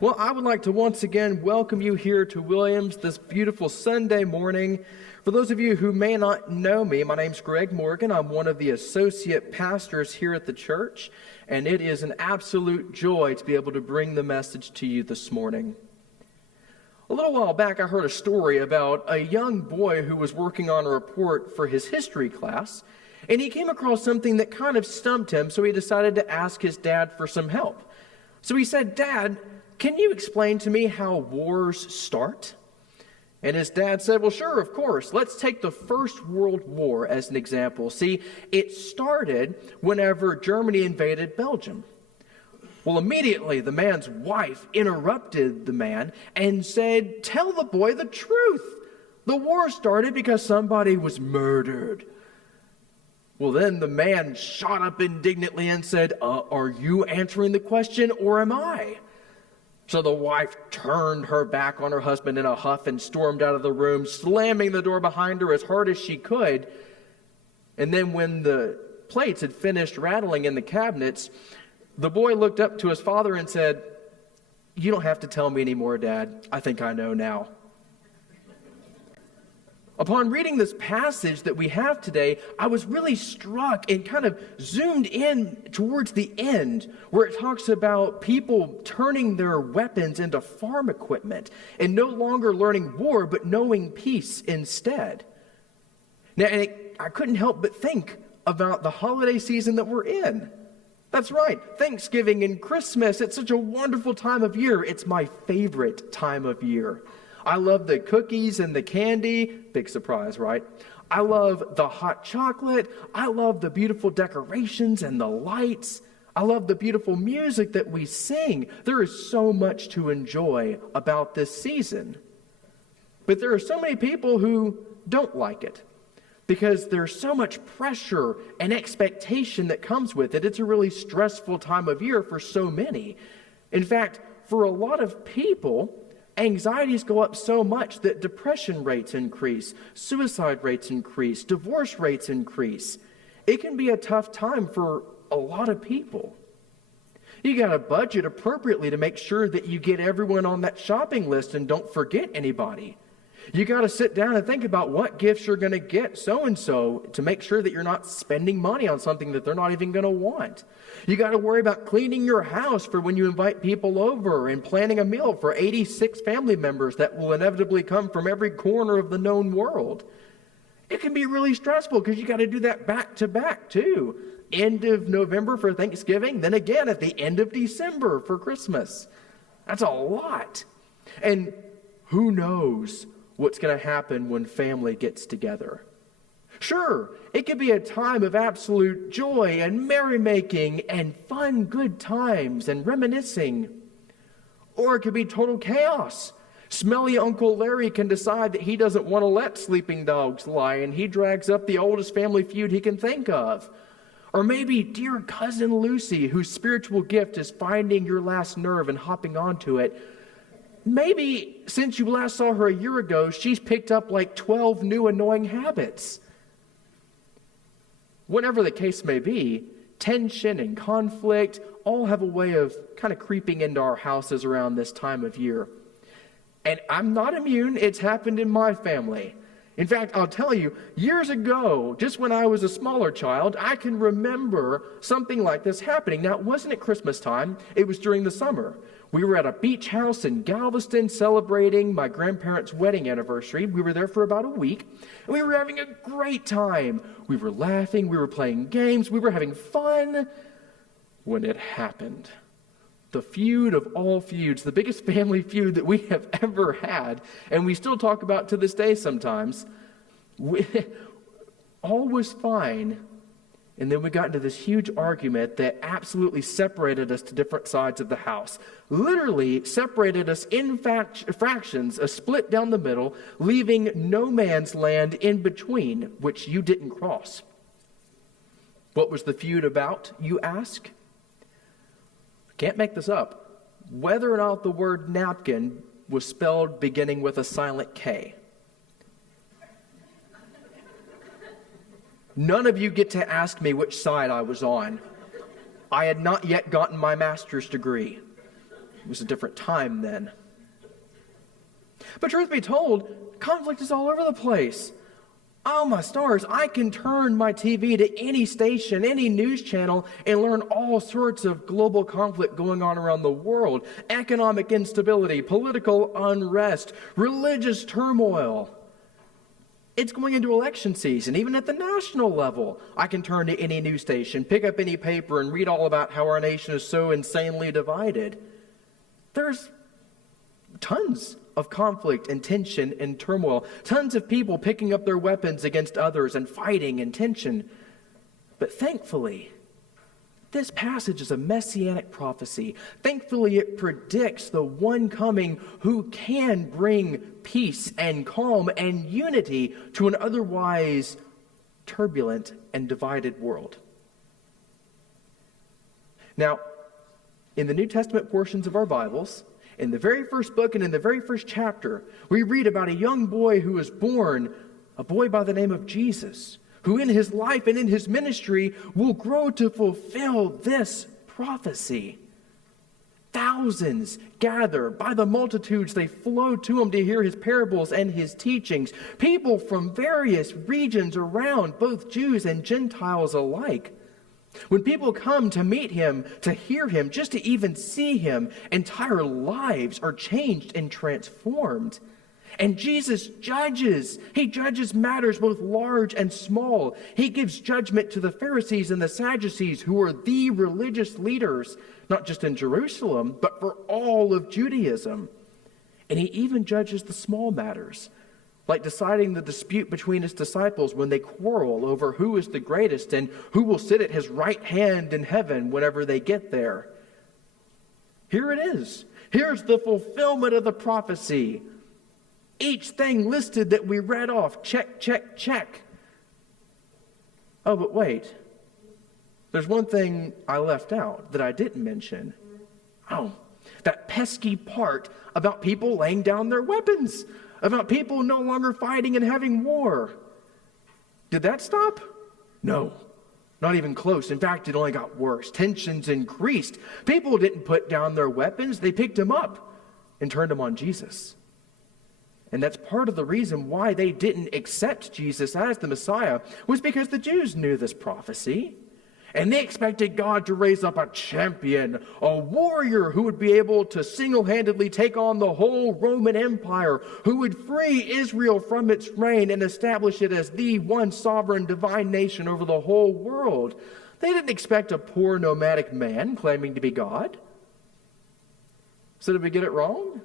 Well, I would like to once again welcome you here to Williams this beautiful Sunday morning. For those of you who may not know me, my name's Greg Morgan. I'm one of the associate pastors here at the church, and it is an absolute joy to be able to bring the message to you this morning. A little while back, I heard a story about a young boy who was working on a report for his history class, and he came across something that kind of stumped him, so he decided to ask his dad for some help. So he said, "Dad, can you explain to me how wars start?" And his dad said, "Well, sure, of course. Let's take the First World War as an example. See, it started whenever Germany invaded Belgium." Well, immediately the man's wife interrupted the man and said, "Tell the boy the truth. The war started because somebody was murdered." Well, then the man shot up indignantly and said, "Are you answering the question or am I?" So the wife turned her back on her husband in a huff and stormed out of the room, slamming the door behind her as hard as she could. And then when the plates had finished rattling in the cabinets, the boy looked up to his father and said, "You don't have to tell me anymore, Dad. I think I know now." Upon reading this passage that we have today, I was really struck and kind of zoomed in towards the end where it talks about people turning their weapons into farm equipment and no longer learning war but knowing peace instead. Now, I couldn't help but think about the holiday season that we're in. That's right, Thanksgiving and Christmas. It's such a wonderful time of year. It's my favorite time of year. I love the cookies and the candy. Big surprise, right? I love the hot chocolate. I love the beautiful decorations and the lights. I love the beautiful music that we sing. There is so much to enjoy about this season. But there are so many people who don't like it because there's so much pressure and expectation that comes with it. It's a really stressful time of year for so many. In fact, for a lot of people, anxieties go up so much that depression rates increase, suicide rates increase, divorce rates increase. It can be a tough time for a lot of people. You got to budget appropriately to make sure that you get everyone on that shopping list and don't forget anybody. You got to sit down and think about what gifts you're going to get so-and-so to make sure that you're not spending money on something that they're not even going to want. You got to worry about cleaning your house for when you invite people over and planning a meal for 86 family members that will inevitably come from every corner of the known world. It can be really stressful because you got to do that back to back too. End of November for Thanksgiving, then again at the end of December for Christmas. That's a lot. And who knows what's going to happen when family gets together. Sure, it could be a time of absolute joy and merrymaking and fun, good times and reminiscing. Or it could be total chaos. Smelly Uncle Larry can decide that he doesn't want to let sleeping dogs lie, and he drags up the oldest family feud he can think of. Or maybe dear cousin Lucy, whose spiritual gift is finding your last nerve and hopping onto it. Maybe since you last saw her a year ago, she's picked up like 12 new annoying habits. Whatever the case may be, tension and conflict all have a way of kind of creeping into our houses around this time of year. And I'm not immune. It's happened in my family. In fact, I'll tell you, years ago, just when I was a smaller child, I can remember something like this happening. Now, it wasn't at Christmas time. It was during the summer. We were at a beach house in Galveston celebrating my grandparents' wedding anniversary. We were there for about a week, and we were having a great time. We were laughing, we were playing games, we were having fun when it happened. The feud of all feuds, the biggest family feud that we have ever had, and we still talk about to this day sometimes. All was fine. And then we got into this huge argument that absolutely separated us to different sides of the house. Literally separated us in fractions, a split down the middle, leaving no man's land in between, which you didn't cross. What was the feud about, you ask? Can't make this up. Whether or not the word napkin was spelled beginning with a silent K. None of you get to ask me which side I was on. I had not yet gotten my master's degree. It was a different time then. But truth be told, conflict is all over the place. Oh my stars, I can turn my TV to any station, any news channel, and learn all sorts of global conflict going on around the world. Economic instability, political unrest, religious turmoil. It's going into election season, even at the national level. I can turn to any news station, pick up any paper, and read all about how our nation is so insanely divided. There's tons of conflict and tension and turmoil. Tons of people picking up their weapons against others and fighting and tension. But thankfully, this passage is a messianic prophecy. Thankfully, it predicts the one coming who can bring peace and calm and unity to an otherwise turbulent and divided world. Now, in the New Testament portions of our Bibles, in the very first book and in the very first chapter, we read about a young boy who was born, a boy by the name of Jesus, who in his life and in his ministry will grow to fulfill this prophecy. Thousands gather by the multitudes. They flow to him to hear his parables and his teachings. People from various regions around, both Jews and Gentiles alike. When people come to meet him, to hear him, just to even see him, entire lives are changed and transformed. And Jesus judges. He judges matters both large and small. He gives judgment to the Pharisees and the Sadducees, who are the religious leaders, not just in Jerusalem, but for all of Judaism. And he even judges the small matters, like deciding the dispute between his disciples when they quarrel over who is the greatest and who will sit at his right hand in heaven whenever they get there. Here it is. Here's the fulfillment of the prophecy. Each thing listed that we read off, check, check, check. Oh, but wait. There's one thing I left out that I didn't mention. Oh, that pesky part about people laying down their weapons, about people no longer fighting and having war. Did that stop? No, not even close. In fact, it only got worse. Tensions increased. People didn't put down their weapons. They picked them up and turned them on Jesus. And that's part of the reason why they didn't accept Jesus as the Messiah, was because the Jews knew this prophecy. And they expected God to raise up a champion, a warrior who would be able to single-handedly take on the whole Roman Empire, who would free Israel from its reign and establish it as the one sovereign divine nation over the whole world. They didn't expect a poor nomadic man claiming to be God. So did we get it wrong?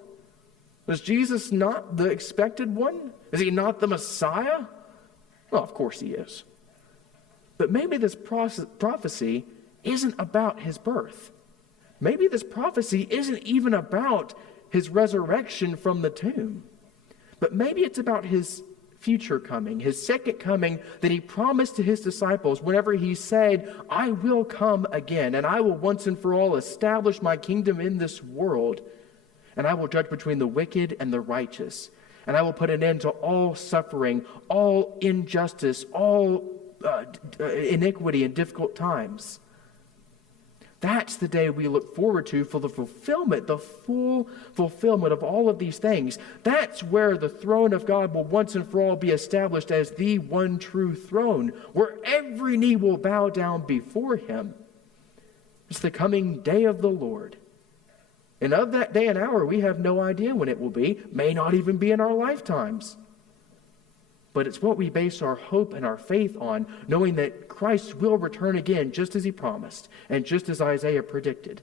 Was Jesus not the expected one? Is he not the Messiah? Well, of course he is. But maybe this prophecy isn't about his birth. Maybe this prophecy isn't even about his resurrection from the tomb. But maybe it's about his future coming, his second coming that he promised to his disciples whenever he said, I will come again, and I will once and for all establish my kingdom in this world, and I will judge between the wicked and the righteous, and I will put an end to all suffering, all injustice, all iniquity and difficult times. That's the day we look forward to for the fulfillment, the full fulfillment of all of these things. That's where the throne of God will once and for all be established as the one true throne, where every knee will bow down before him. It's the coming day of the Lord. And of that day and hour, we have no idea when it will be, may not even be in our lifetimes. But it's what we base our hope and our faith on, knowing that Christ will return again just as he promised and just as Isaiah predicted.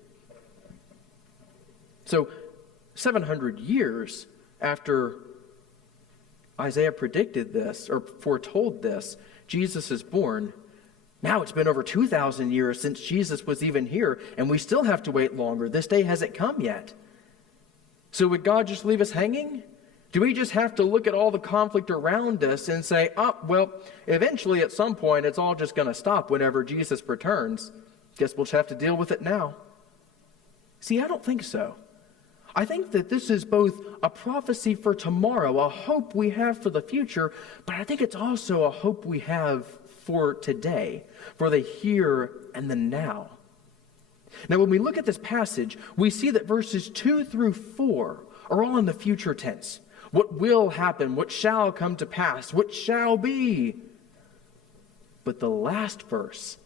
So 700 years after Isaiah predicted this or foretold this, Jesus is born. Now it's been over 2,000 years since Jesus was even here, and we still have to wait longer. This day hasn't come yet. So would God just leave us hanging? Do we just have to look at all the conflict around us and say, well, eventually at some point it's all just going to stop whenever Jesus returns. Guess we'll just have to deal with it now. See, I don't think so. I think that this is both a prophecy for tomorrow, a hope we have for the future, but I think it's also a hope we have for today, for the here and the now. Now, when we look at this passage, we see that verses 2 through 4 are all in the future tense. What will happen, what shall come to pass, what shall be. But the last verse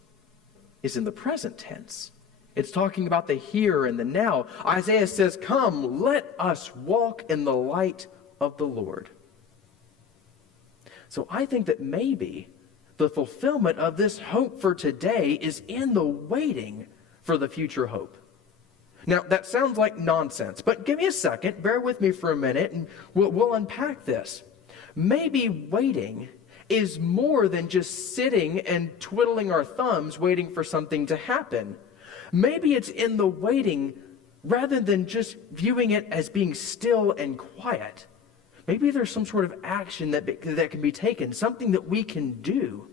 is in the present tense. It's talking about the here and the now. Isaiah says, "Come, let us walk in the light of the Lord." So I think that maybe the fulfillment of this hope for today is in the waiting for the future hope. Now, that sounds like nonsense, but give me a second, bear with me for a minute, and we'll unpack this. Maybe waiting is more than just sitting and twiddling our thumbs waiting for something to happen. Maybe it's in the waiting rather than just viewing it as being still and quiet. Maybe there's some sort of action that can be taken, something that we can do.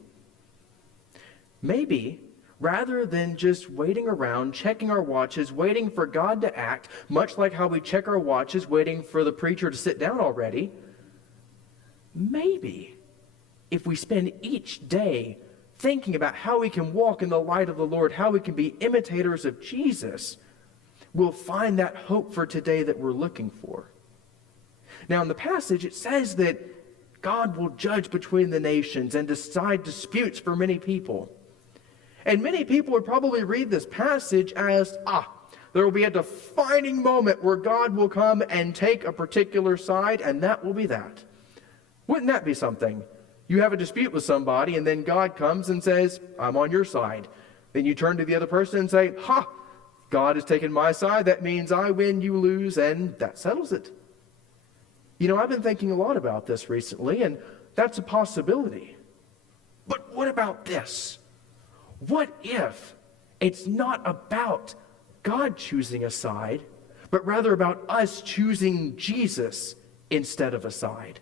Maybe, rather than just waiting around, checking our watches, waiting for God to act, much like how we check our watches, waiting for the preacher to sit down already, maybe if we spend each day thinking about how we can walk in the light of the Lord, how we can be imitators of Jesus, we'll find that hope for today that we're looking for. Now, in the passage, it says that God will judge between the nations and decide disputes for many people. And many people would probably read this passage as, there will be a defining moment where God will come and take a particular side, and that will be that. Wouldn't that be something? You have a dispute with somebody, and then God comes and says, "I'm on your side." Then you turn to the other person and say, God has taken my side. That means I win, you lose, and that settles it. You know, I've been thinking a lot about this recently, and that's a possibility. But what about this? What if it's not about God choosing a side, but rather about us choosing Jesus instead of a side?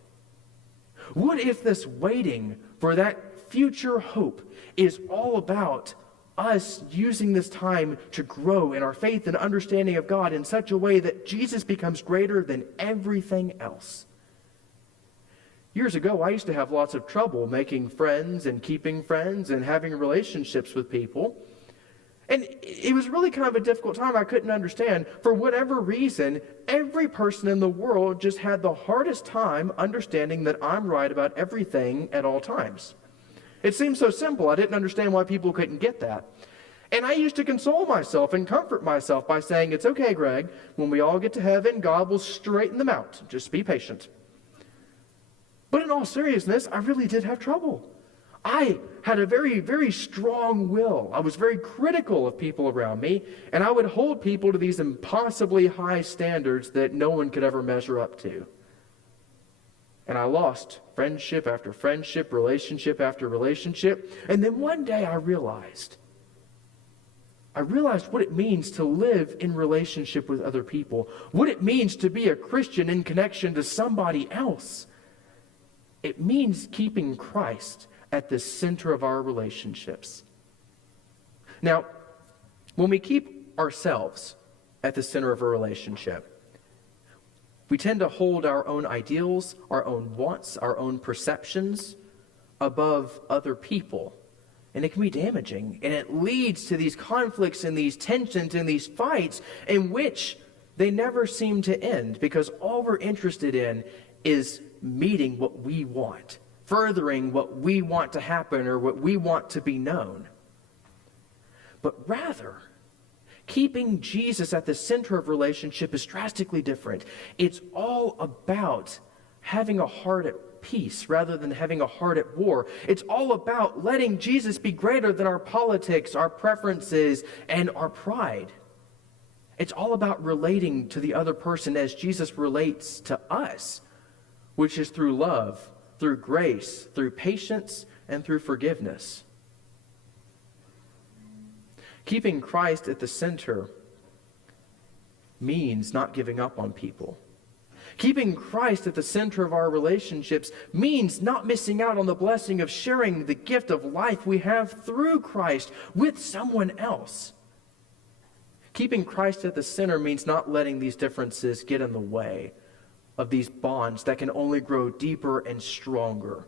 What if this waiting for that future hope is all about us using this time to grow in our faith and understanding of God in such a way that Jesus becomes greater than everything else? Years ago, I used to have lots of trouble making friends and keeping friends and having relationships with people. And it was really kind of a difficult time. I couldn't understand. For whatever reason, every person in the world just had the hardest time understanding that I'm right about everything at all times. It seemed so simple. I didn't understand why people couldn't get that. And I used to console myself and comfort myself by saying, "It's okay, Greg. When we all get to heaven, God will straighten them out. Just be patient." But in all seriousness, I really did have trouble. I had a very, very strong will. I was very critical of people around me, and I would hold people to these impossibly high standards that no one could ever measure up to. And I lost friendship after friendship, relationship after relationship. And then one day I realized what it means to live in relationship with other people, what it means to be a Christian in connection to somebody else. It means keeping Christ at the center of our relationships. Now, when we keep ourselves at the center of a relationship, we tend to hold our own ideals, our own wants, our own perceptions above other people. And it can be damaging. And it leads to these conflicts and these tensions and these fights in which they never seem to end, because all we're interested in is meeting what we want, furthering what we want to happen or what we want to be known. But rather, keeping Jesus at the center of relationship is drastically different. It's all about having a heart at peace rather than having a heart at war. It's all about letting Jesus be greater than our politics, our preferences, and our pride. It's all about relating to the other person as Jesus relates to us, which is through love, through grace, through patience, and through forgiveness. Keeping Christ at the center means not giving up on people. Keeping Christ at the center of our relationships means not missing out on the blessing of sharing the gift of life we have through Christ with someone else. Keeping Christ at the center means not letting these differences get in the way of these bonds that can only grow deeper and stronger.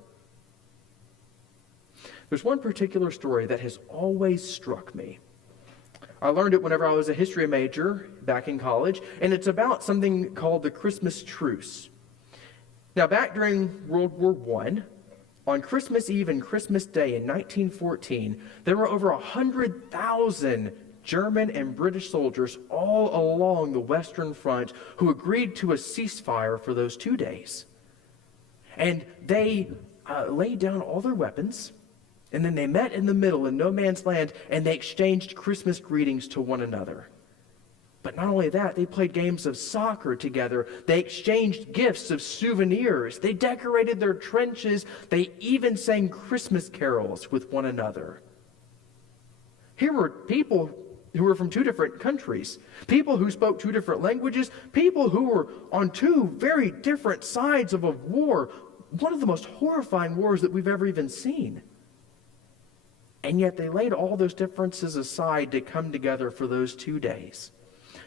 There's one particular story that has always struck me. I learned it whenever I was a history major back in college, and it's about something called the Christmas truce. Now, back during World War I, on Christmas Eve and Christmas Day in 1914, there were over 100,000 German and British soldiers all along the Western Front who agreed to a ceasefire for those 2 days. And they laid down all their weapons, and then they met in the middle in no man's land, and they exchanged Christmas greetings to one another. But not only that, they played games of soccer together. They exchanged gifts of souvenirs. They decorated their trenches. They even sang Christmas carols with one another. Here were people who were from two different countries, people who spoke two different languages, people who were on two very different sides of a war, one of the most horrifying wars that we've ever even seen. And yet they laid all those differences aside to come together for those 2 days.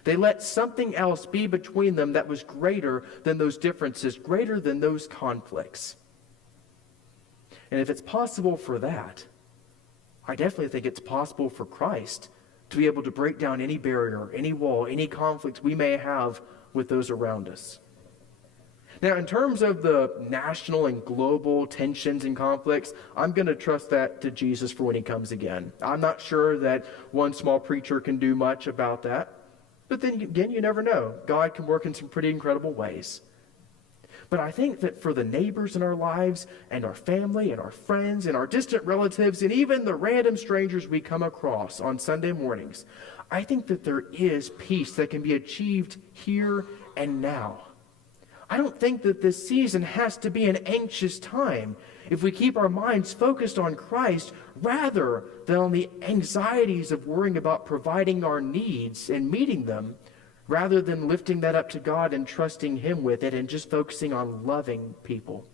They let something else be between them that was greater than those differences, greater than those conflicts. And if it's possible for that, I definitely think it's possible for Christ to be able to break down any barrier, any wall, any conflicts we may have with those around us. Now, in terms of the national and global tensions and conflicts, I'm going to trust that to Jesus for when he comes again. I'm not sure that one small preacher can do much about that. But then again, you never know. God can work in some pretty incredible ways. But I think that for the neighbors in our lives and our family and our friends and our distant relatives and even the random strangers we come across on Sunday mornings, I think that there is peace that can be achieved here and now. I don't think that this season has to be an anxious time if we keep our minds focused on Christ rather than on the anxieties of worrying about providing our needs and meeting them, rather than lifting that up to God and trusting him with it and just focusing on loving people.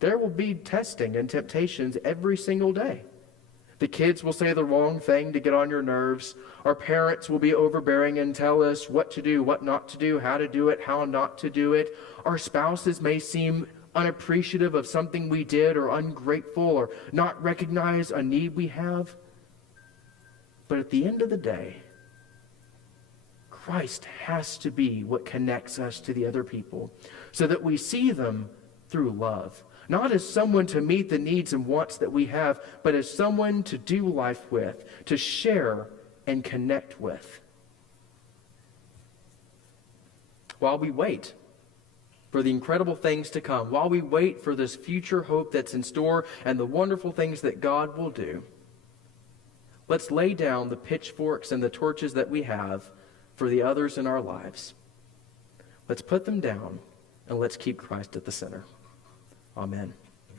There will be testing and temptations every single day. The kids will say the wrong thing to get on your nerves. Our parents will be overbearing and tell us what to do, what not to do, how to do it, how not to do it. Our spouses may seem unappreciative of something we did or ungrateful or not recognize a need we have. But at the end of the day, Christ has to be what connects us to the other people so that we see them through love. Not as someone to meet the needs and wants that we have, but as someone to do life with, to share and connect with. While we wait for the incredible things to come, while we wait for this future hope that's in store and the wonderful things that God will do, let's lay down the pitchforks and the torches that we have for the others in our lives. Let's put them down and let's keep Christ at the center. Amen.